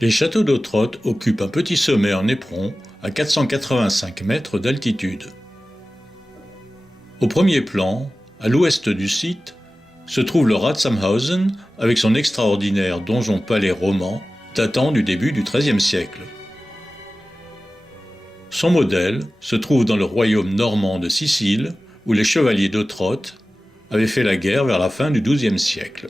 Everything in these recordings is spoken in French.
Les châteaux d'Ottrott occupent un petit sommet en éperon à 485 mètres d'altitude. Au premier plan, à l'ouest du site, se trouve le Ratsamhausen avec son extraordinaire donjon-palais roman datant du début du XIIIe siècle. Son modèle se trouve dans le royaume normand de Sicile où les chevaliers d'Ottrott avaient fait la guerre vers la fin du XIIe siècle.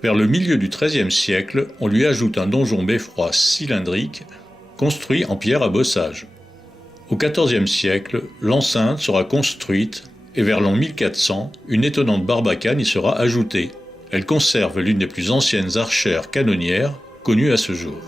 Vers le milieu du XIIIe siècle, on lui ajoute un donjon beffroi cylindrique construit en pierre à bossage. Au XIVe siècle, l'enceinte sera construite et vers l'an 1400, une étonnante barbacane y sera ajoutée. Elle conserve l'une des plus anciennes archères canonnières connues à ce jour.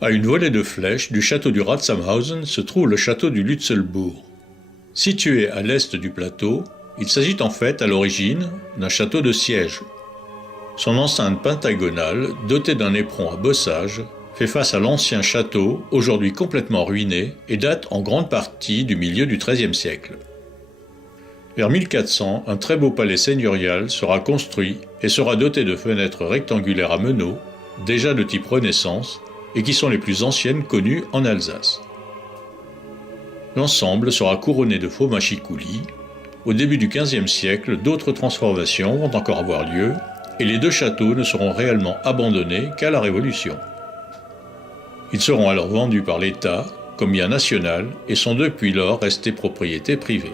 À une volée de flèches du château du Ratsamhausen se trouve le château du Lützelbourg. Situé à l'est du plateau, il s'agit en fait à l'origine d'un château de siège. Son enceinte pentagonale, dotée d'un éperon à bossage, fait face à l'ancien château, aujourd'hui complètement ruiné, et date en grande partie du milieu du XIIIe siècle. Vers 1400, un très beau palais seigneurial sera construit et sera doté de fenêtres rectangulaires à meneaux, déjà de type Renaissance, et qui sont les plus anciennes connues en Alsace. L'ensemble sera couronné de faux mâchicoulis. Au début du XVe siècle, d'autres transformations vont encore avoir lieu, et les deux châteaux ne seront réellement abandonnés qu'à la Révolution. Ils seront alors vendus par l'État comme bien national et sont depuis lors restés propriété privée.